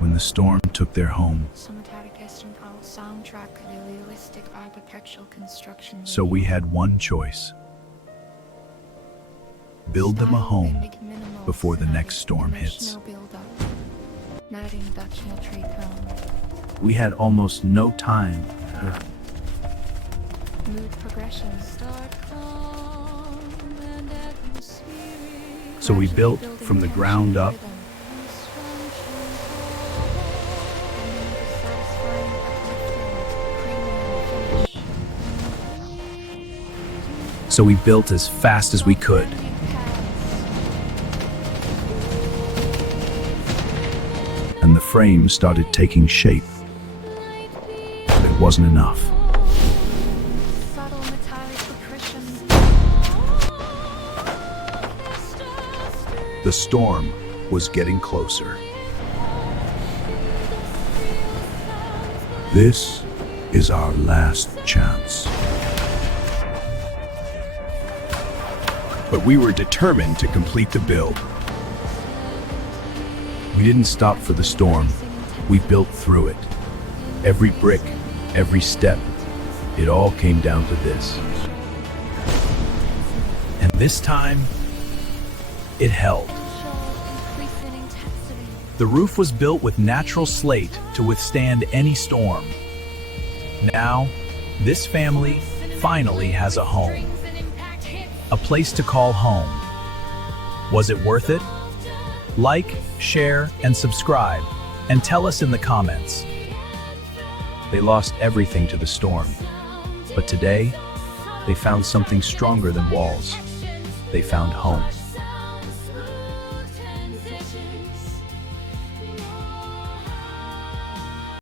when the storm took their home. So we had one choice: build them a home before the next storm hits. We had almost no time. So we built from the ground up. So we built as fast as we could. And the frame started taking shape. But it wasn't enough. The storm was getting closer. This is our last chance. But we were determined to complete the build. We didn't stop for the storm. We built through it. Every brick, every step, it all came down to this. And this time, it held. The roof was built with natural slate to withstand any storm. Now, this family finally has a home. A place to call home. Was it worth it? Like, share, and subscribe, and tell us in the comments. They lost everything to the storm, but today, they found something stronger than walls. They found home.